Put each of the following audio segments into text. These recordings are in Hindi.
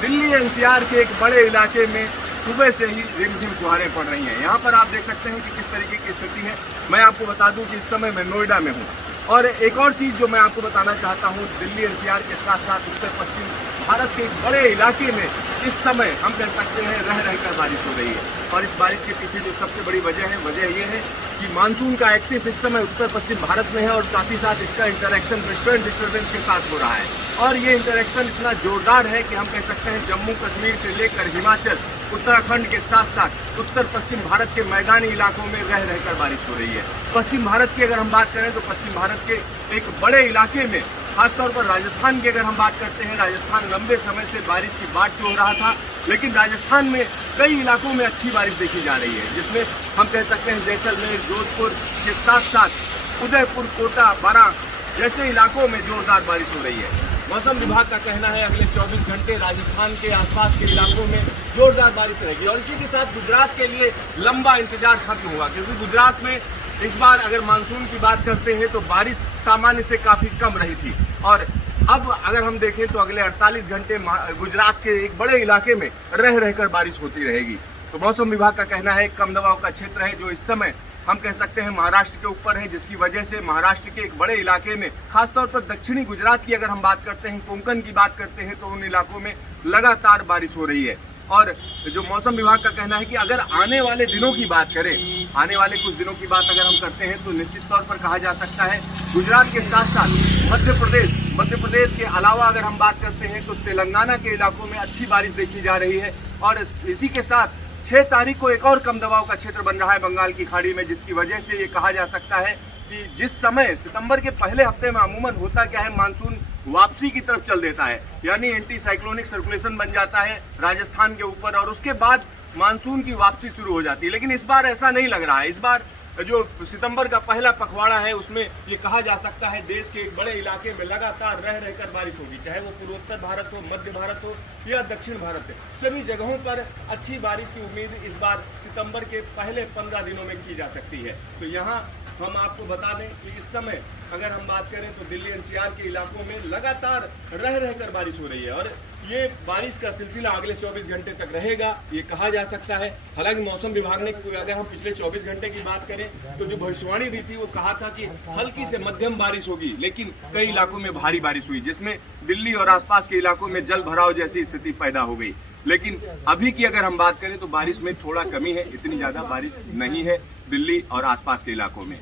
दिल्ली एनसीआर के एक बड़े इलाके में सुबह से ही रिमझिम फुहारें पड़ रही हैं। यहाँ पर आप देख सकते हैं कि किस तरीके की स्थिति है। मैं आपको बता दूं कि इस समय मैं नोएडा में हूँ। और एक और चीज़ जो मैं आपको बताना चाहता हूँ, दिल्ली एनसीआर के साथ साथ उत्तर पश्चिम भारत के एक बड़े इलाके में इस समय हम कह सकते हैं रह रहकर बारिश हो रही है। और इस बारिश के पीछे जो सबसे बड़ी वजह ये है कि मानसून का एक्सिस इस समय उत्तर पश्चिम भारत में है और साथ ही साथ इसका इंटरेक्शन वेस्टर्न डिस्टर्बेंस के साथ हो रहा है। और ये इंटरेक्शन इतना जोरदार है कि हम कह सकते हैं जम्मू कश्मीर से लेकर हिमाचल, उत्तराखंड के साथ साथ उत्तर पश्चिम भारत के मैदानी इलाकों में रह रहकर बारिश हो रही है। पश्चिम भारत की अगर हम बात करें तो पश्चिम भारत के एक बड़े इलाके में, खासतौर पर राजस्थान की अगर हम बात करते हैं, राजस्थान लंबे समय से बारिश की बाट जो हो रहा था, लेकिन राजस्थान में कई इलाकों में अच्छी बारिश देखी जा रही है, जिसमें हम कह सकते हैं जैसलमेर, जोधपुर के साथ साथ उदयपुर, कोटा, बारां जैसे इलाकों में जोरदार बारिश हो रही है। मौसम विभाग का कहना है अगले 24 घंटे राजस्थान के आसपास के इलाकों में जोरदार बारिश रहेगी। और इसी के साथ गुजरात के लिए लंबा इंतजार खत्म हुआ, क्योंकि गुजरात में इस बार अगर मानसून की बात करते हैं तो बारिश सामान्य से काफी कम रही थी। और अब अगर हम देखें तो अगले 48 घंटे गुजरात के एक बड़े इलाके में रह रहकर बारिश होती रहेगी। तो मौसम विभाग का कहना है कम दबाव का क्षेत्र है जो इस समय हम कह सकते हैं महाराष्ट्र के ऊपर है, जिसकी वजह से महाराष्ट्र के एक बड़े इलाके में, खासतौर पर दक्षिणी गुजरात की अगर हम बात करते हैं, कोंकण की बात करते हैं, तो उन इलाकों में लगातार बारिश हो रही है। और जो मौसम विभाग का कहना है कि अगर आने वाले दिनों की बात करें, आने वाले कुछ दिनों की बात अगर हम करते हैं तो निश्चित तौर पर कहा जा सकता है गुजरात के साथ साथ मध्य प्रदेश के अलावा अगर हम बात करते हैं तो तेलंगाना के इलाकों में अच्छी बारिश देखी जा रही है। और इसी के साथ 6 तारीख को एक और कम दबाव का क्षेत्र बन रहा है बंगाल की खाड़ी में, जिसकी वजह से ये कहा जा सकता है कि जिस समय सितंबर के पहले हफ्ते में अमूमन होता क्या है, मानसून वापसी की तरफ चल देता है, यानी एंटी साइक्लोनिक सर्कुलेशन बन जाता है राजस्थान के ऊपर और उसके बाद मानसून की वापसी शुरू हो जाती है। लेकिन इस बार ऐसा नहीं लग रहा है। इस बार जो सितंबर का पहला पखवाड़ा है उसमें ये कहा जा सकता है देश के एक बड़े इलाके में लगातार रह रहकर बारिश होगी, चाहे वो पूर्वोत्तर भारत हो, मध्य भारत हो या दक्षिण भारत हो, सभी जगहों पर अच्छी बारिश की उम्मीद इस बार सितंबर के पहले 15 दिनों में की जा सकती है। तो यहाँ हम आपको बता दें कि इस समय अगर हम बात करें तो दिल्ली एनसीआर के इलाकों में लगातार रह रहकर बारिश हो रही है और ये बारिश का सिलसिला अगले 24 घंटे तक रहेगा, ये कहा जा सकता है। हालांकि मौसम विभाग ने, अगर हम पिछले 24 घंटे की बात करें तो जो भविष्यवाणी दी थी वो कहा था कि हल्की से मध्यम बारिश होगी, लेकिन कई इलाकों में भारी बारिश हुई, जिसमें दिल्ली और आसपास के इलाकों में जल भराव जैसी स्थिति पैदा हो गई। लेकिन अभी की अगर हम बात करें तो बारिश में थोड़ा कमी है, इतनी ज्यादा बारिश नहीं है दिल्ली और आसपास के इलाकों में।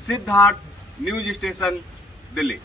Siddharth, news station, Delhi.